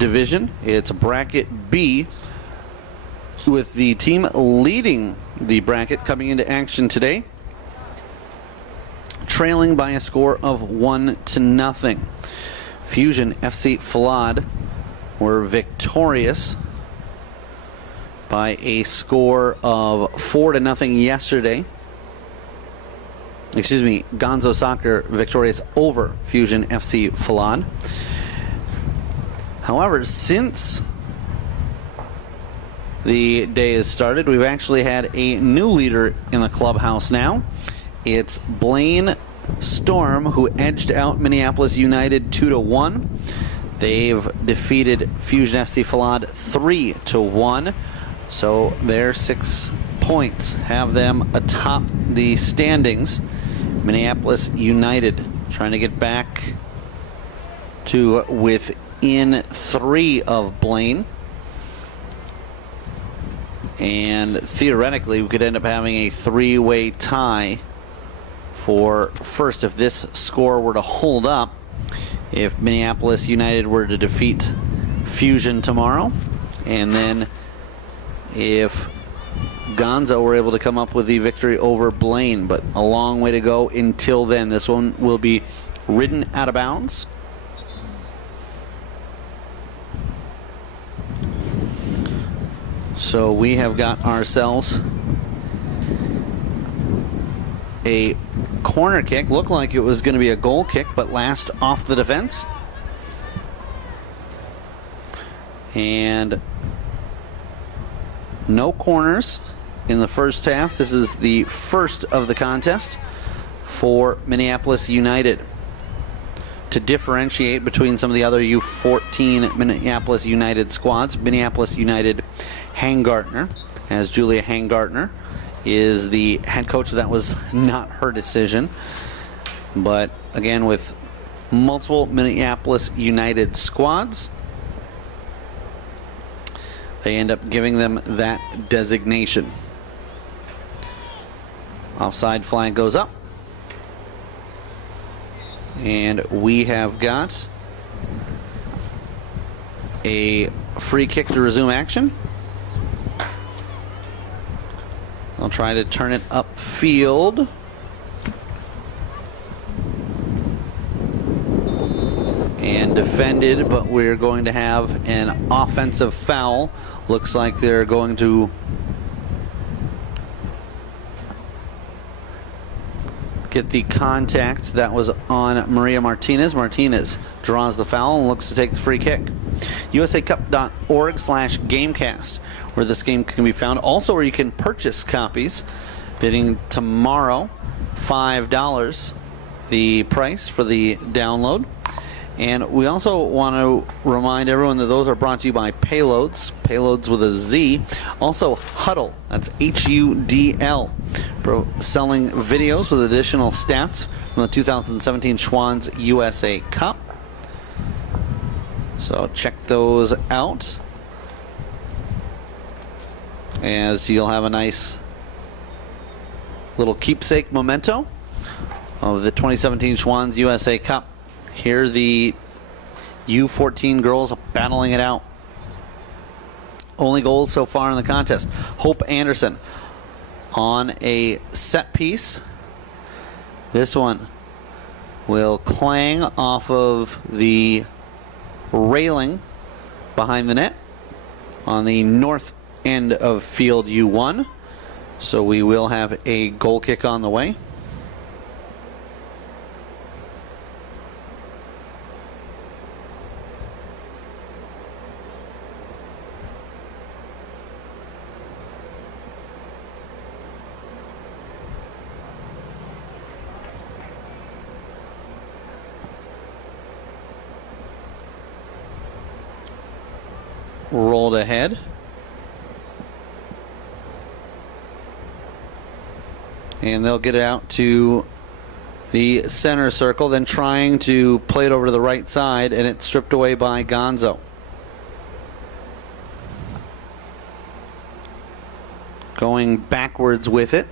division. It's bracket B, with the team leading the bracket coming into action today, trailing by a score of 1-0. Fusion FC Falad were victorious by a score of 4-0 yesterday. Excuse me, Gonzo Soccer victorious over Fusion FC Falad. However, since the day has started, we've actually had a new leader in the clubhouse now. It's Blaine Storm, who edged out Minneapolis United 2-1. They've defeated Fusion FC Falad 3-1. So their 6 points have them atop the standings. Minneapolis United trying to get back to within 3 of Blaine. And theoretically, we could end up having a 3-way tie for first if this score were to hold up. If Minneapolis United were to defeat Fusion tomorrow, and then if Gonzo were able to come up with the victory over Blaine. But a long way to go until then. This one will be ridden out of bounds. So we have got ourselves a corner kick. Looked like it was going to be a goal kick, but last off the defense. And no corners in the first half. This is the first of the contest for Minneapolis United. To differentiate between some of the other U14 Minneapolis United squads, Minneapolis United Hangartner, as Julia Hangartner is the head coach. That was not her decision. But again, with multiple Minneapolis United squads, they end up giving them that designation. Offside flag goes up. And we have got a free kick to resume action. I'll try to turn it upfield. And defended, but we're going to have an offensive foul. Looks like they're going to get the contact that was on Maria Martinez. Martinez draws the foul and looks to take the free kick. usacup.org/gamecast, where this game can be found. Also, where you can purchase copies. Bidding tomorrow, $5 the price for the download. And we also want to remind everyone that those are brought to you by Payloads, Payloads with a Z. Also Huddle, that's H-U-D-L, selling videos with additional stats from the 2017 Schwann's USA Cup. So check those out, as you'll have a nice little keepsake memento of the 2017 Schwann's USA Cup. Here the U14 girls battling it out. Only goals so far in the contest. Hope Anderson on a set piece. This one will clang off of the railing behind the net on the north end of field U1. So we will have a goal kick on the way. Rolled ahead. And they'll get it out to the center circle, then trying to play it over to the right side, and it's stripped away by Gonzo. Going backwards with it,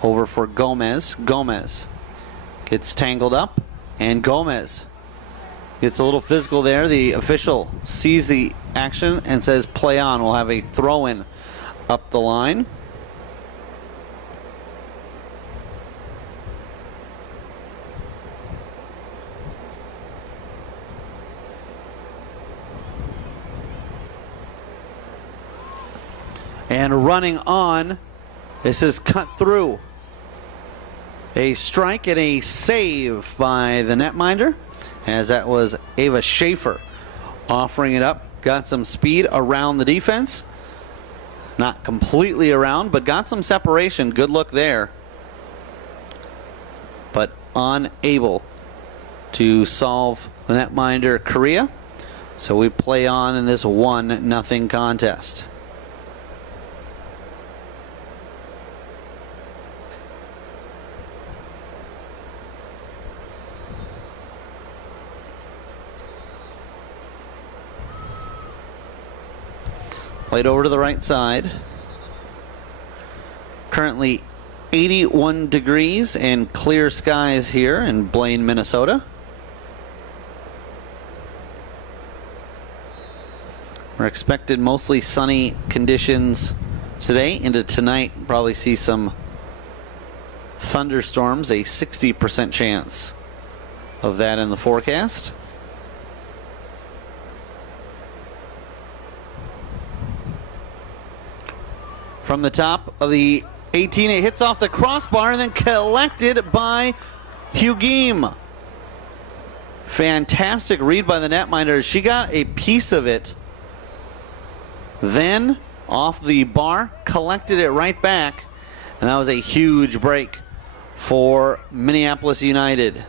over for Gomez. Gomez gets tangled up, and Gomez Gets a little physical there. The official sees the action and says play on. We'll have a throw-in up the line. And running on, this is cut through. A strike and a save by the netminder, as that was Ava Schaefer offering it up. Got some speed around the defense. Not completely around, but got some separation. Good look there. But unable to solve the netminder Korea. So we play on in this 1-0 contest. Played over to the right side. Currently 81 degrees and clear skies here in Blaine, Minnesota. We're expected mostly sunny conditions today into tonight. Probably see some thunderstorms, a 60% chance of that in the forecast. From the top of the 18, it hits off the crossbar and then collected by Hugim. Fantastic read by the netminder. She got a piece of it. Then off the bar, collected it right back. And that was a huge break for Minneapolis United.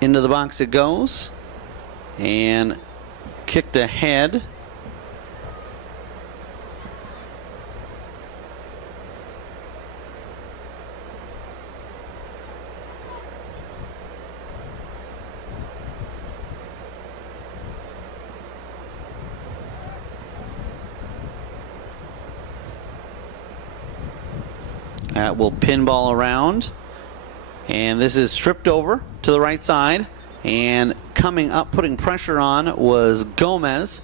Into the box it goes, and kicked ahead. That will pinball around. And this is stripped over to the right side, and coming up, putting pressure on, was Gomez.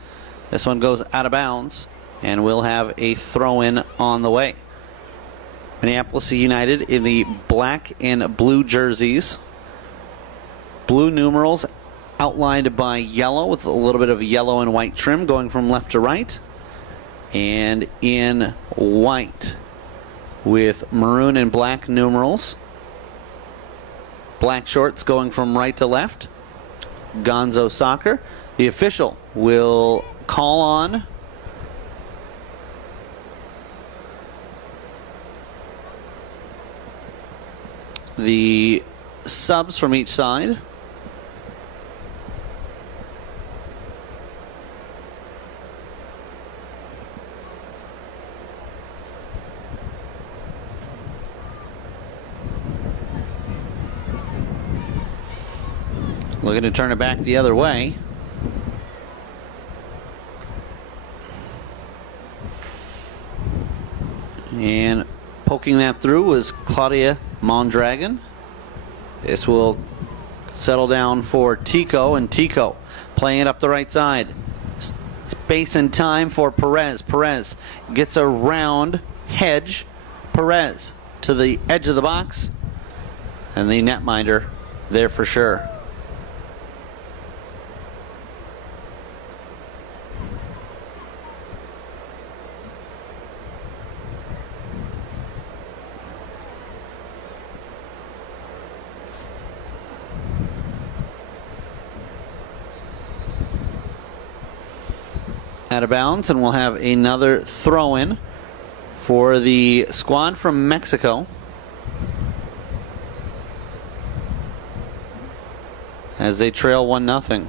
This one goes out of bounds, and we'll have a throw-in on the way. Minneapolis United in the black and blue jerseys. Blue numerals outlined by yellow with a little bit of yellow and white trim going from left to right. And in white with maroon and black numerals. Black shorts going from right to left. Gonzo Soccer. The official will call on the subs from each side. Looking to turn it back the other way. And poking that through was Claudia Mondragon. This will settle down for Tico, and Tico playing it up the right side. Space and time for Perez. Perez gets around Hedge. Perez to the edge of the box, and the netminder there for sure. out of bounds, and we'll have another throw-in for the squad from Mexico. As they trail 1-0.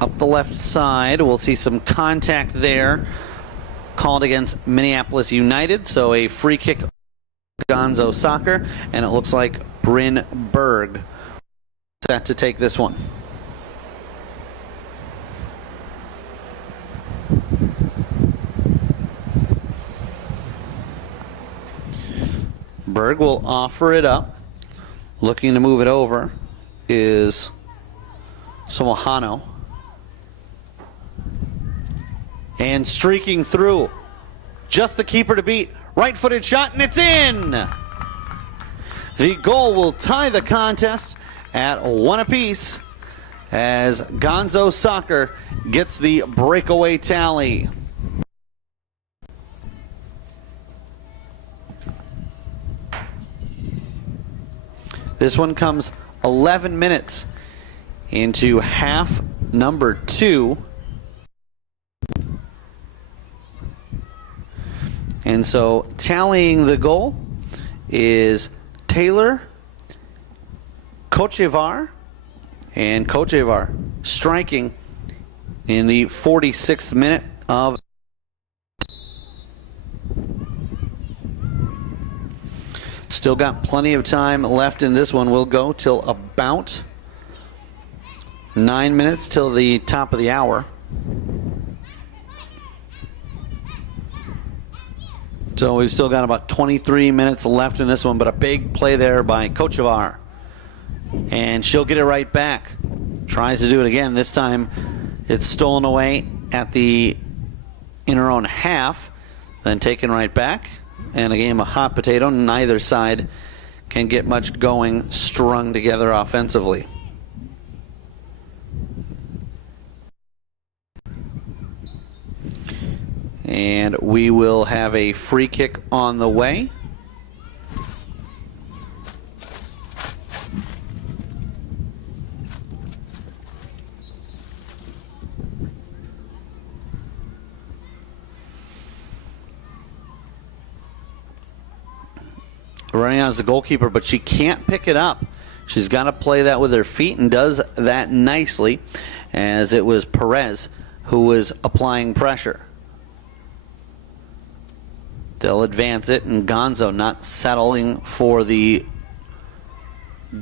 Up the left side, we'll see some contact there called against Minneapolis United. So a free kick, Gonzo Soccer, and it looks like Bryn Berg set to take this one. Berg will offer it up. Looking to move it over is Somahano. And streaking through. Just the keeper to beat. Right-footed shot, and it's in! The goal will tie the contest at 1 apiece as Gonzo Soccer gets the breakaway tally. This one comes 11 minutes into half number 2. And so tallying the goal is Taylor Kochevar, and Kochevar striking in the 46th minute of. Still got plenty of time left in this one. We'll go till about 9 minutes till the top of the hour. So we've still got about 23 minutes left in this one, but a big play there by Kochevar. And she'll get it right back. Tries to do it again. This time it's stolen away in her own half, then taken right back. And a game of hot potato. Neither side can get much going strung together offensively. And we will have a free kick on the way. Running out as the goalkeeper, but she can't pick it up. She's got to play that with her feet and does that nicely, as it was Perez who was applying pressure. They'll advance it, and Gonzo not settling for the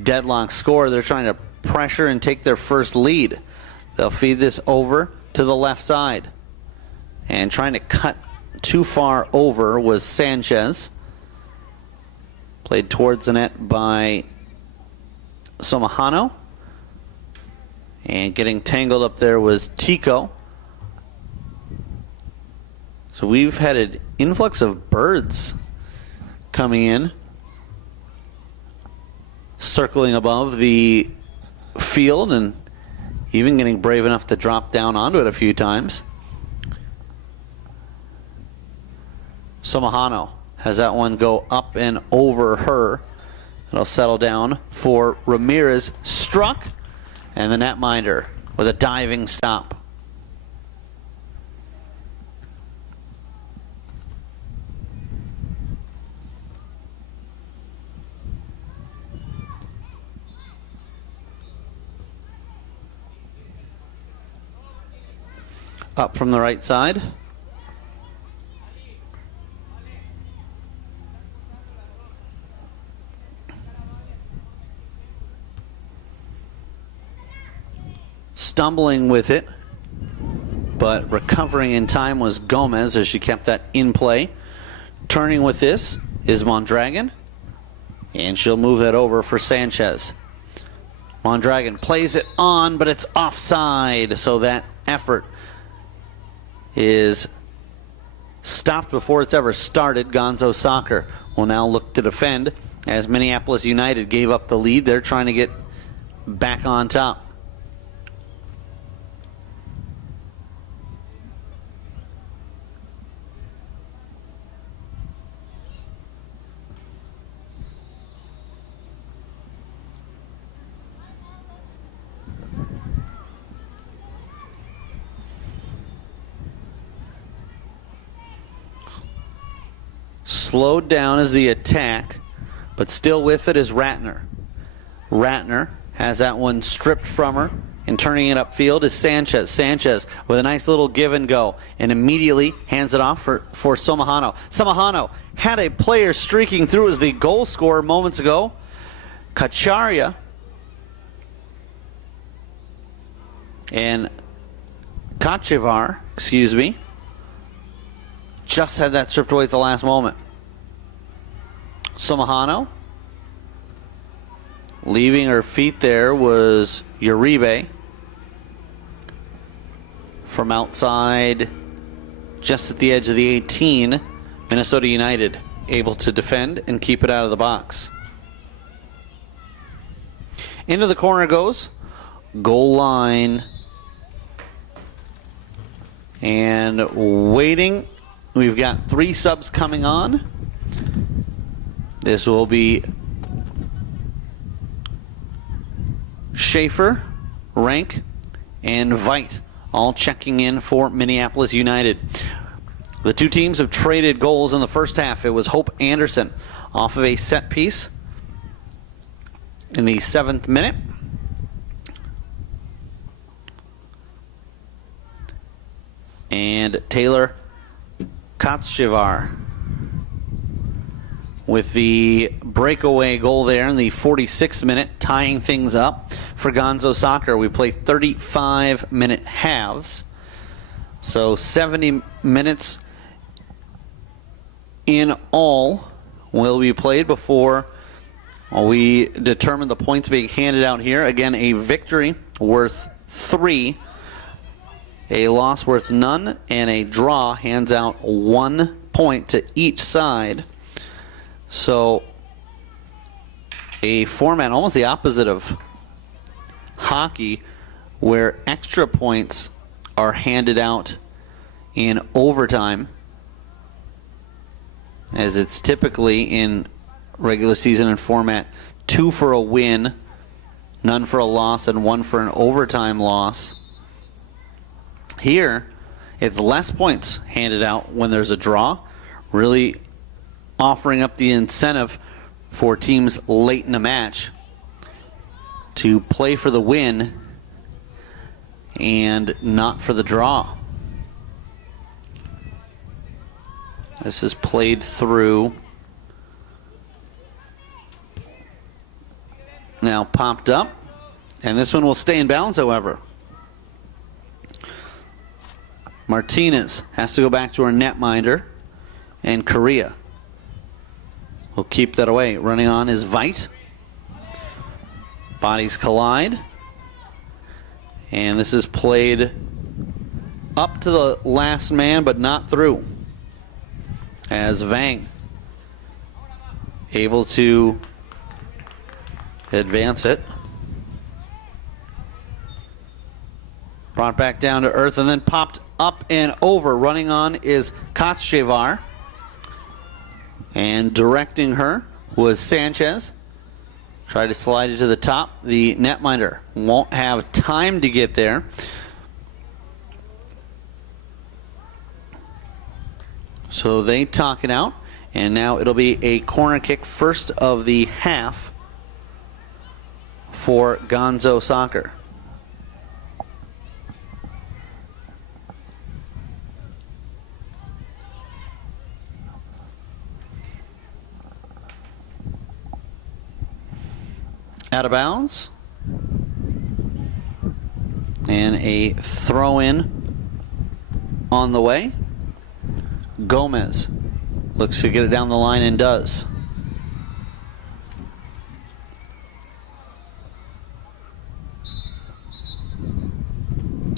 deadlock score. They're trying to pressure and take their first lead. They'll feed this over to the left side. And trying to cut too far over was Sanchez. Played towards the net by Somahano. And getting tangled up there was Tico. So we've had an influx of birds coming in, circling above the field, and even getting brave enough to drop down onto it a few times. Somahano has that one go up and over her. It'll settle down for Ramirez. Struck, and the netminder with a diving stop. Up from the right side. Stumbling with it, but recovering in time was Gomez as she kept that in play. Turning with this is Mondragon, and she'll move that over for Sanchez. Mondragon plays it on, but it's offside, so that effort is stopped before it's ever started. Gonzo Soccer will now look to defend as Minneapolis United gave up the lead. They're trying to get back on top. slowed down as the attack, but still with it is Ratner. Ratner has that one stripped from her, and turning it upfield is Sanchez. Sanchez with a nice little give and go, and immediately hands it off for Somahano. Somahano had a player streaking through as the goal scorer moments ago. Kacharia and Kachevar, just had that stripped away at the last moment. Somahano. Leaving her feet there was Uribe. From outside, just at the edge of the 18, Minnesota United able to defend and keep it out of the box. Into the corner goes. Goal line. And waiting. We've got 3 subs coming on. This will be Schaefer, Rank, and Veit, all checking in for Minneapolis United. The two teams have traded goals in the first half. It was Hope Anderson off of a set piece in the 7th minute. And Taylor Katshivar with the breakaway goal there in the 46th minute, tying things up for Gonzo Soccer. We play 35-minute halves, so 70 minutes in all will be played before we determine the points being handed out here. Again, a victory worth 3, a loss worth none, and a draw hands out 1 point to each side. So a format almost the opposite of hockey, where extra points are handed out in overtime, as it's typically in regular season and format 2 for a win, none for a loss, and 1 for an overtime loss. Here, it's less points handed out when there's a draw, really offering up the incentive for teams late in the match to play for the win and not for the draw. This is played through. Now popped up, and this one will stay in bounds, however. Martinez has to go back to her netminder, and Correa will keep that away. Running on is Veit. Bodies collide. And this is played up to the last man, but not through, as Vang able to advance it. Brought back down to earth and then popped up and over. Running on is Katshevar. And directing her was Sanchez. Tried to slide it to the top. The netminder won't have time to get there. So they talk it out. And now it'll be a corner kick, first of the half, for Gonzo Soccer. Out of bounds. And a throw-in on the way. Gomez looks to get it down the line and does.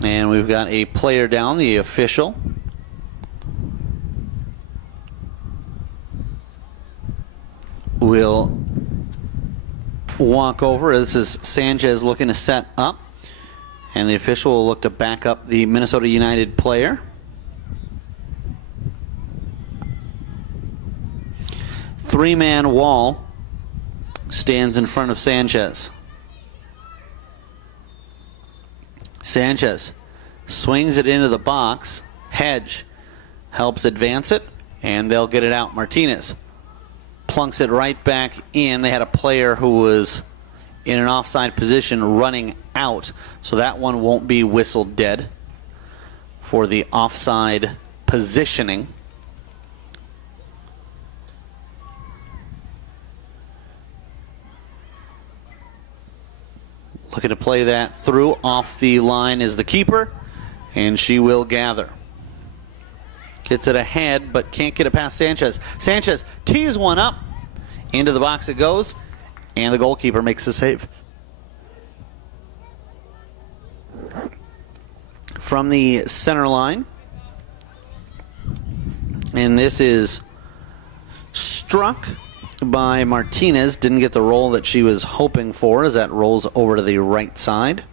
And we've got a player down, the official. Will walk over. This is Sanchez looking to set up, and the official will look to back up the Minnesota United player. Three-man wall stands in front of Sanchez. Sanchez swings it into the box. Hedge helps advance it, and they'll get it out. Martinez plunks it right back in. They had a player who was in an offside position running out, so that one won't be whistled dead for the offside positioning. Looking to play that through. Off the line is the keeper, and she will gather. Gets it ahead, but can't get it past Sanchez. Sanchez tees one up. Into the box it goes, and the goalkeeper makes the save. From the center line. And this is struck by Martinez. Didn't get the roll that she was hoping for as that rolls over to the right side.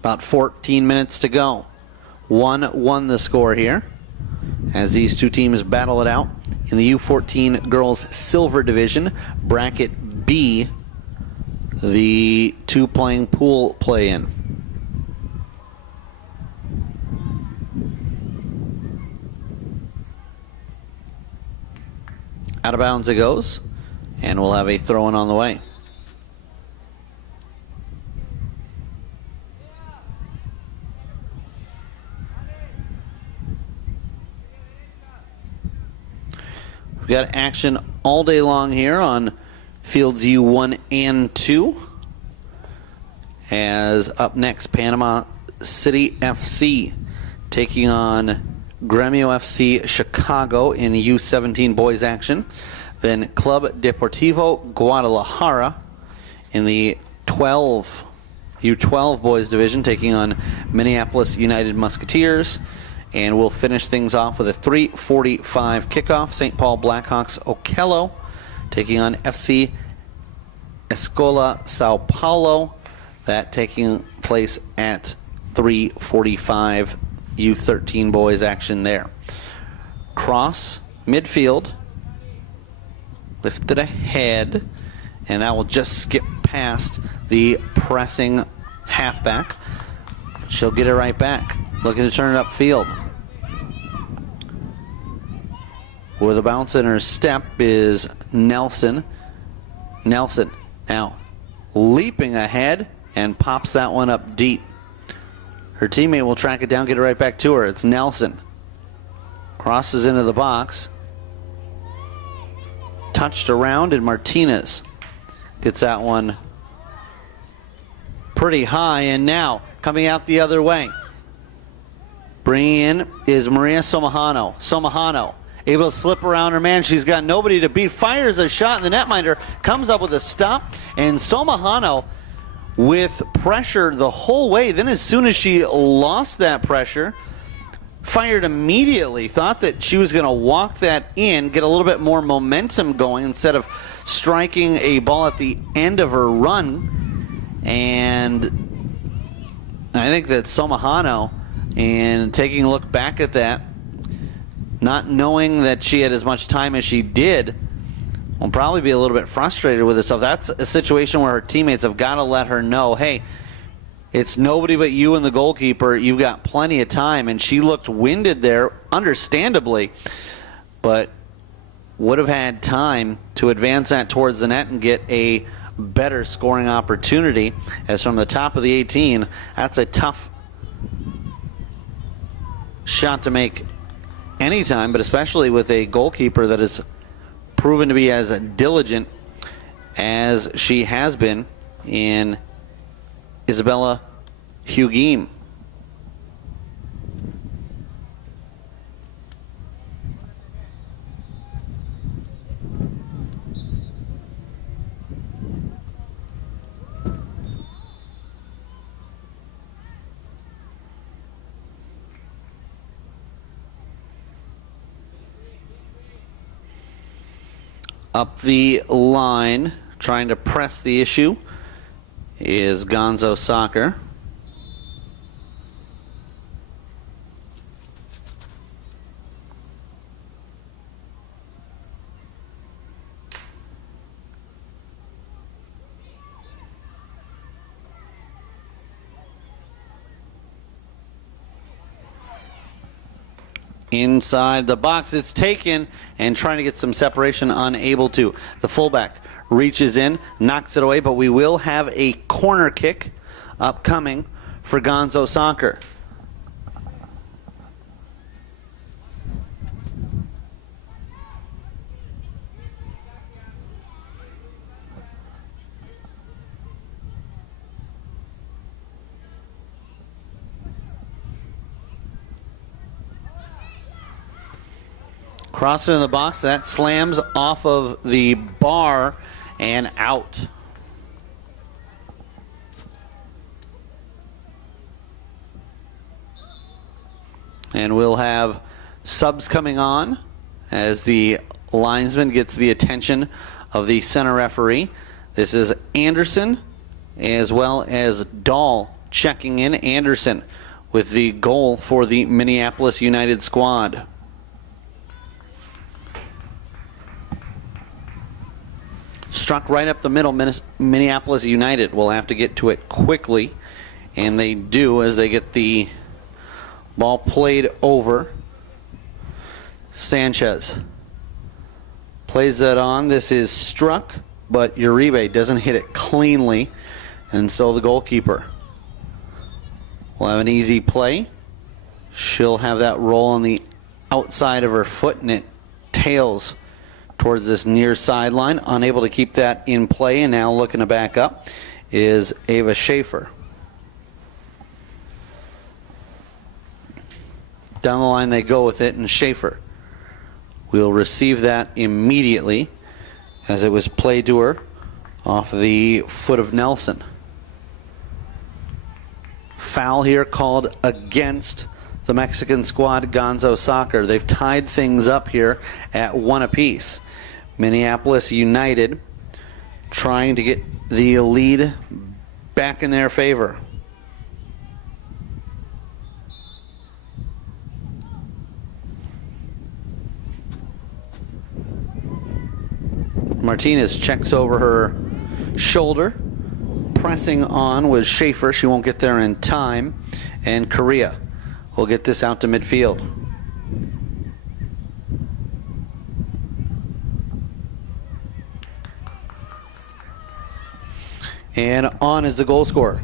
About 14 minutes to go. 1-1 the score here as these two teams battle it out in the U14 Girls Silver Division. Bracket B, the two playing pool play-in. Out of bounds it goes, and we'll have a throw-in on the way. We've got action all day long here on Fields U1 and 2. As up next, Panama City FC taking on Gremio FC Chicago in U17 boys action. Then Club Deportivo Guadalajara in the U12 boys division taking on Minneapolis United Musketeers. And we'll finish things off with a 3:45 kickoff. St. Paul Blackhawks Okello taking on FC Escola Sao Paulo. That taking place at 3:45 U13 boys action there. Cross midfield. Lifted ahead. And that will just skip past the pressing halfback. She'll get it right back. Looking to turn it upfield. With a bounce in her step is Nelson. Nelson now leaping ahead and pops that one up deep. Her teammate will track it down, get it right back to her. It's Nelson. Crosses into the box. Touched around, and Martinez gets that one pretty high. And now coming out the other way. Bringing in is Maria Somajano. Somajano able to slip around her man. She's got nobody to beat. Fires a shot, and the netminder comes up with a stop. And Somajano with pressure the whole way. Then as soon as she lost that pressure, fired immediately. Thought that she was going to walk that in, get a little bit more momentum going instead of striking a ball at the end of her run. And I think that Somajano, and taking a look back at that, not knowing that she had as much time as she did, will probably be a little bit frustrated with herself. That's a situation where her teammates have got to let her know, hey, it's nobody but you and the goalkeeper. You've got plenty of time. And she looked winded there, understandably, but would have had time to advance that towards the net and get a better scoring opportunity. As from the top of the 18, that's a tough shot to make anytime, but especially with a goalkeeper that is proven to be as diligent as she has been in Isabella Huguim. Up the line, trying to press the issue, is Gonzo Soccer. Inside the box, it's taken, and trying to get some separation, unable to. The fullback reaches in, knocks it away, but we will have a corner kick upcoming for Gonzo Soccer. Cross it in the box, that slams off of the bar and out. And we'll have subs coming on as the linesman gets the attention of the center referee. This is Anderson as well as Dahl checking in. Anderson with the goal for the Minneapolis United squad. Struck right up the middle. Minneapolis United will have to get to it quickly, and they do as they get the ball played over. Sanchez plays that on. This is struck, but Uribe doesn't hit it cleanly, and so the goalkeeper will have an easy play. She'll have that roll on the outside of her foot, and it tails towards this near sideline. Unable to keep that in play, and now looking to back up is Ava Schaefer. Down the line they go with it, and Schaefer will receive that immediately as it was played to her off the foot of Nelson. Foul here called against the Mexican squad, Gonzo Soccer. They've tied things up here at 1 apiece. Minneapolis United trying to get the lead back in their favor. Martinez checks over her shoulder. Pressing on was Schaefer. She won't get there in time. And Correa will get this out to midfield. And on is the goal scorer,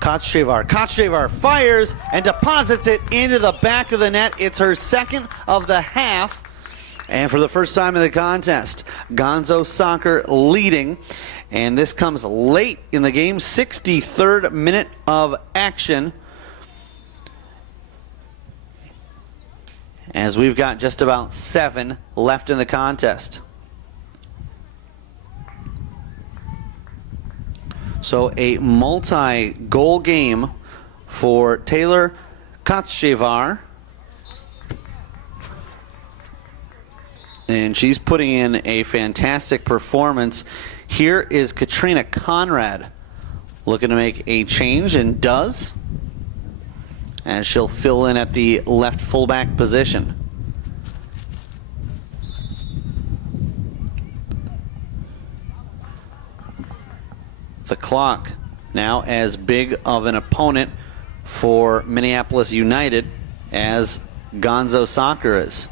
Kochevar. Kochevar fires and deposits it into the back of the net. It's her second of the half. And for the first time in the contest, Gonzo Soccer leading. And this comes late in the game, 63rd minute of action. As we've got just about 7 left in the contest. So a multi-goal game for Taylor Kochevar. And she's putting in a fantastic performance. Here is Katrina Conrad looking to make a change, and does, as she'll fill in at the left fullback position. The clock now as big of an opponent for Minneapolis United as Gonzo Soccer is.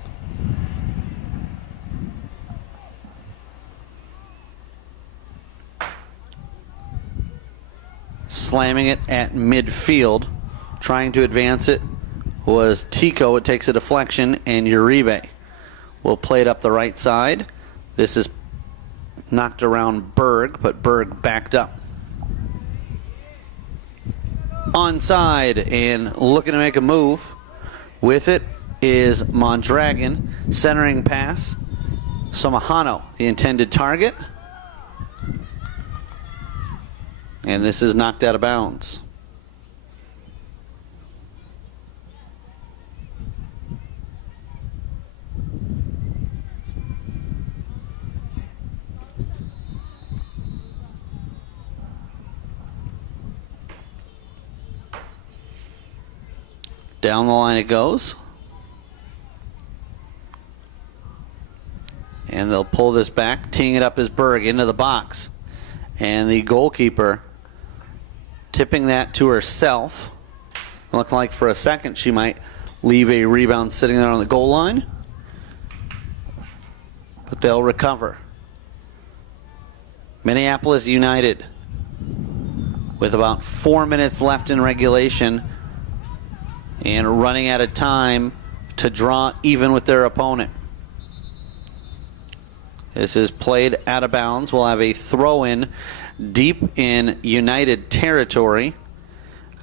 Slamming it at midfield, trying to advance it was Tico. It takes a deflection, and Uribe will play it up the right side. This is knocked around Berg, but Berg backed up. Onside and looking to make a move. With it is Mondragon, centering pass. Somahano, the intended target. And this is knocked out of bounds. Down the line it goes. And they'll pull this back, teeing it up as Berg into the box. And the goalkeeper tipping that to herself. Looked like for a second she might leave a rebound sitting there on the goal line. But they'll recover. Minneapolis United, with about 4 minutes left in regulation and running out of time to draw even with their opponent. This is played out of bounds. We'll have a throw-in deep in United territory.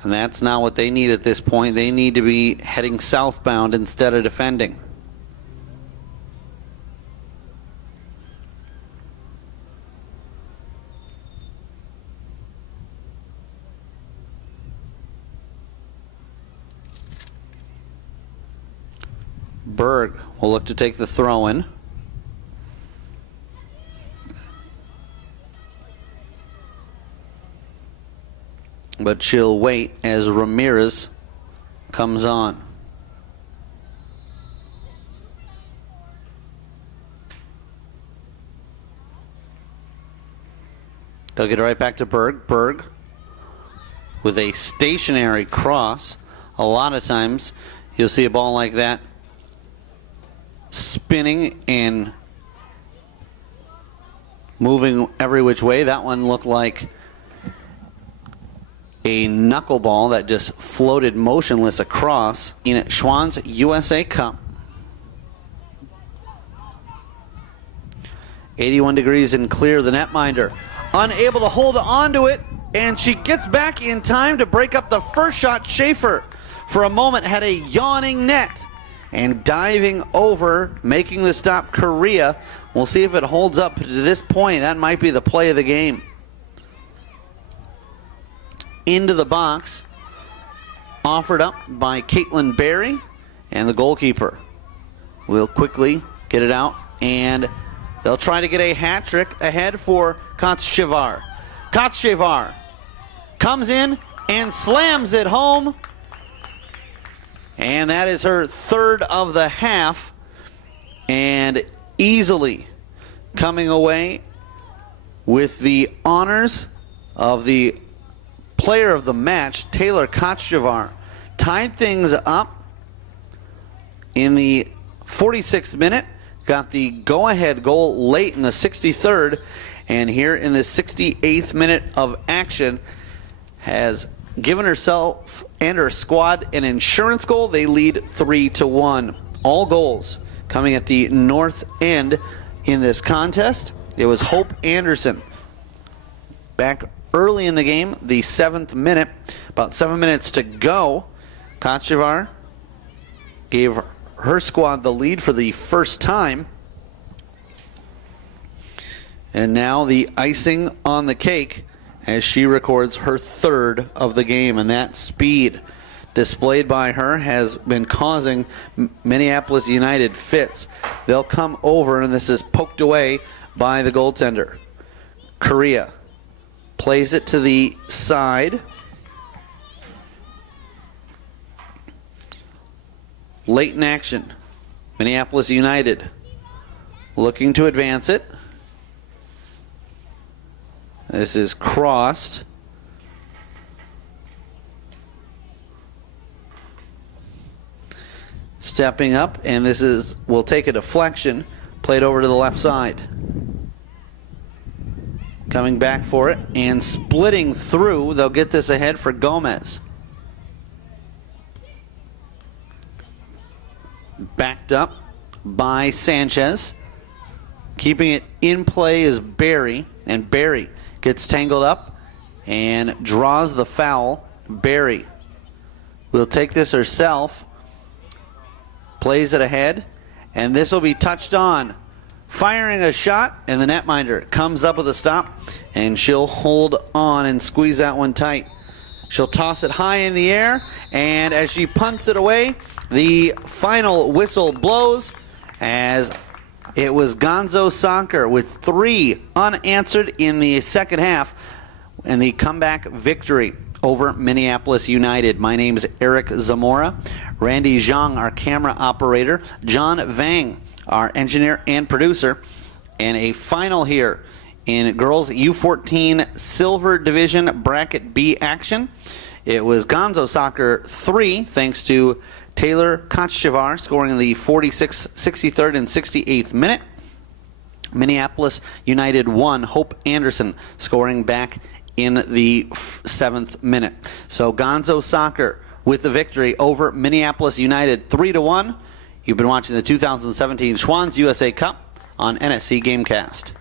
And that's not what they need at this point. They need to be heading southbound instead of defending. Berg will look to take the throw-in. But she'll wait as Ramirez comes on. They'll get it right back to Berg. Berg with a stationary cross. A lot of times you'll see a ball like that spinning and moving every which way. That one looked like a knuckleball that just floated motionless across in Schwann's USA Cup. 81 degrees and clear, the netminder unable to hold on to it, and she gets back in time to break up the first shot. Schaefer for a moment had a yawning net, and diving over, making the stop, Korea. We'll see if it holds up to this point. That might be the play of the game. Into the box, offered up by Caitlin Berry, and the goalkeeper will quickly get it out, and they'll try to get a hat trick ahead for Kotshevar. Kotshevar comes in and slams it home, and that is her third of the half, and easily coming away with the honors of the player of the match. Taylor Kotshevar tied things up in the 46th minute, got the go-ahead goal late in the 63rd, and here in the 68th minute of action has given herself and her squad an insurance goal. They lead 3-1. All goals coming at the north end in this contest. It was Hope Anderson back early in the game, the 7th minute, about 7 minutes to go. Kotshevar gave her squad the lead for the first time. And now the icing on the cake as she records her third of the game. And that speed displayed by her has been causing Minneapolis United fits. They'll come over, and this is poked away by the goaltender. Korea plays it to the side. Late in action, Minneapolis United looking to advance it. This is crossed. Stepping up, and this is, will take a deflection, played over to the left side. Coming back for it and splitting through. They'll get this ahead for Gomez. Backed up by Sanchez. Keeping it in play is Berry, and Berry gets tangled up and draws the foul. Berry will take this herself, plays it ahead, and this will be touched on. Firing a shot, and the netminder comes up with a stop, and she'll hold on and squeeze that one tight. She'll toss it high in the air, and as she punts it away, the final whistle blows as it was Gonzo Soccer with 3 unanswered in the second half, and the comeback victory over Minneapolis United. My name is Eric Zamora. Randy Zhang, our camera operator. John Vang, our engineer and producer. And a final here in girls U14 Silver Division Bracket B action. It was Gonzo Soccer 3, thanks to Taylor Kochevar scoring in the 46th, 63rd, and 68th minute. Minneapolis United 1, Hope Anderson scoring back in the 7th minute. So Gonzo Soccer with the victory over Minneapolis United 3-1. You've been watching the 2017 Schwann's USA Cup on NSC Gamecast.